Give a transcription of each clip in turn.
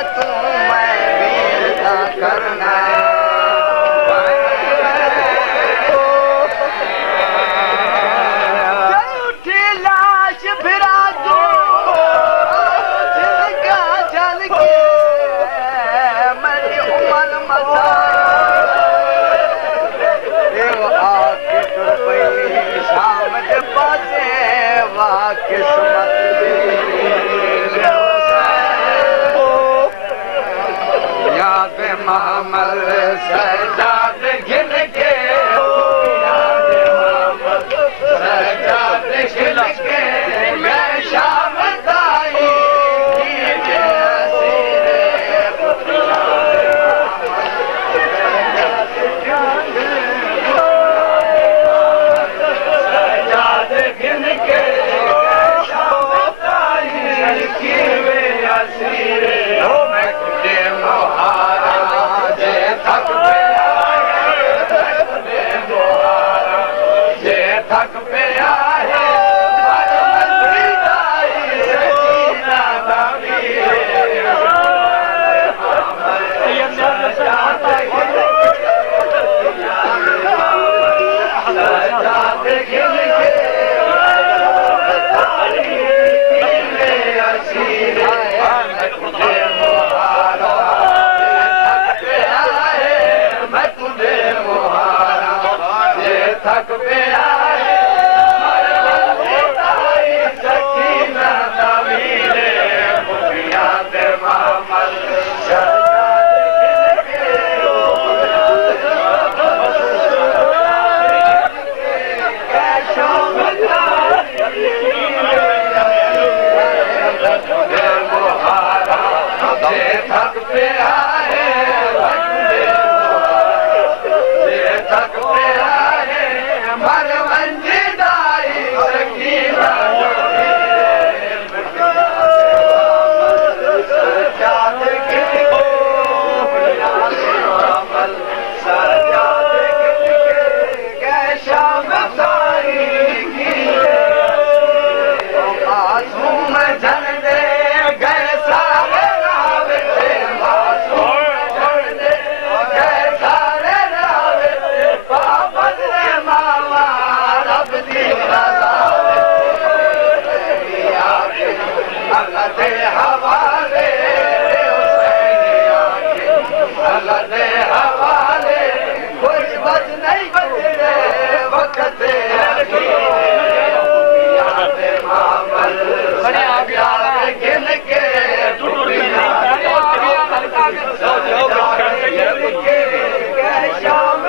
तू मैं वीर ना करना उठी लाश फिरा दो जिनका जल के मेरी उमर मजा आके तुर पई शाम के पासे वाह किस्मत याद महमल सजाद घिन के याद महमल सजाद घिन के मैं शाम ताई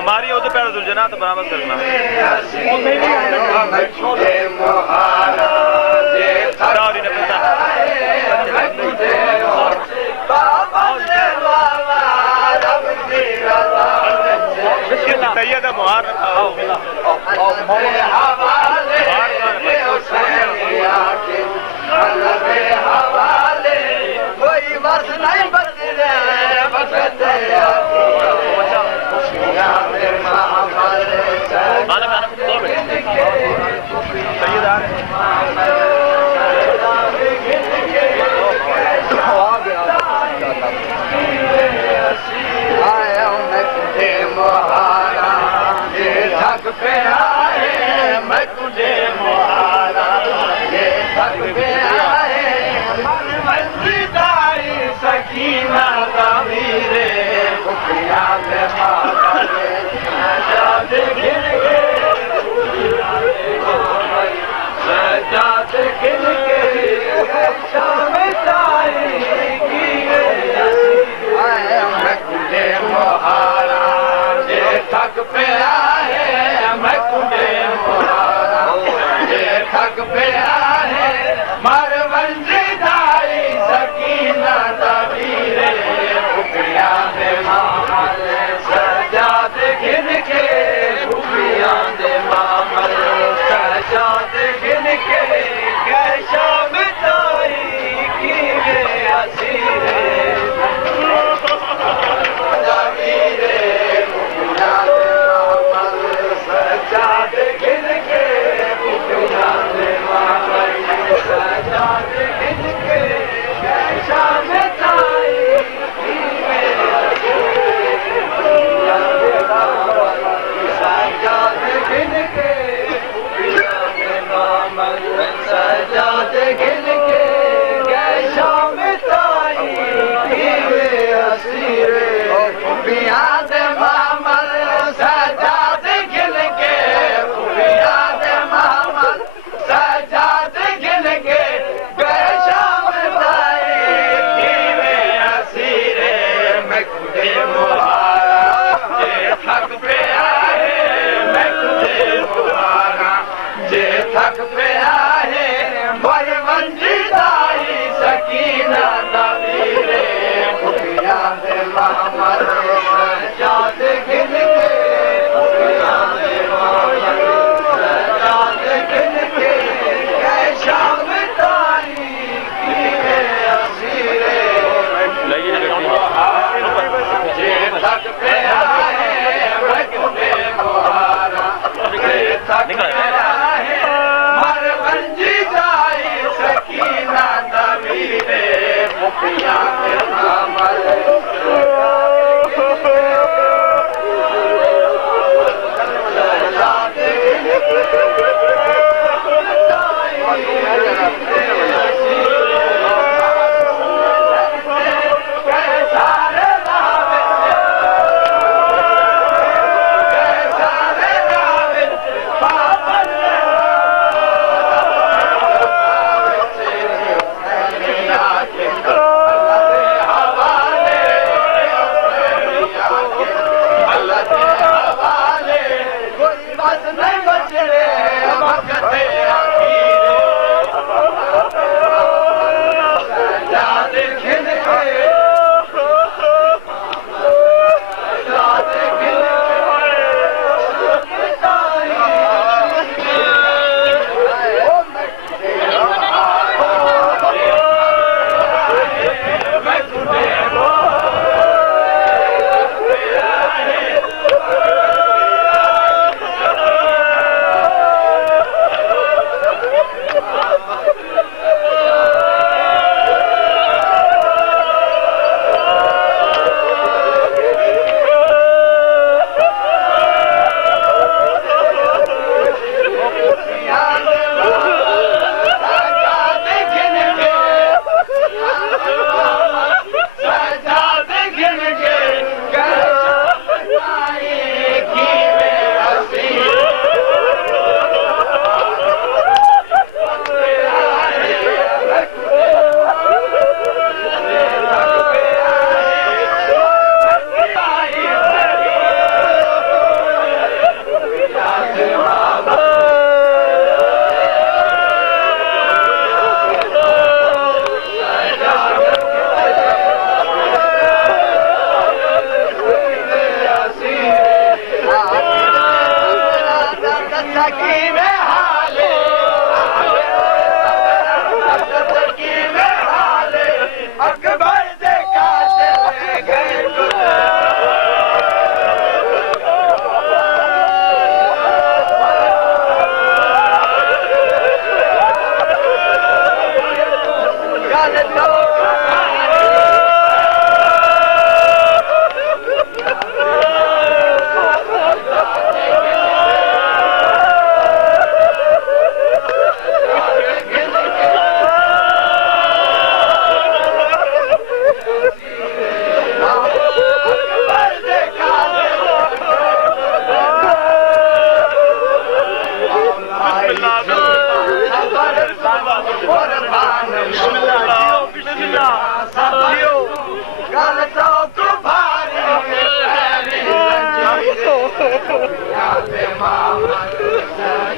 हमारी हो तो पैर दुलझना तो बराबर करना तैयद मुहार कोई बस नहीं बचने बचते पे आए मैं तुझे मुहारा ये थक पे आए मंजिदाई सकीना ज़मीरे खुफिया से मारे सजाद घिन के सजाद घिन के शाम ताई की आए मैं तुझे मुहारा ये थक पे आए मैं तुझे मुहारा ये थक पे आए मर मंजिदाई सकीना ज़मीरे खुफिया दे मामल सजाद घिन के खुफिया दे मामल सजाद घिन के शाम ताई की असीरे शाम ताई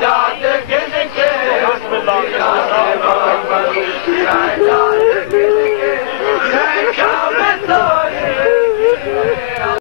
Jade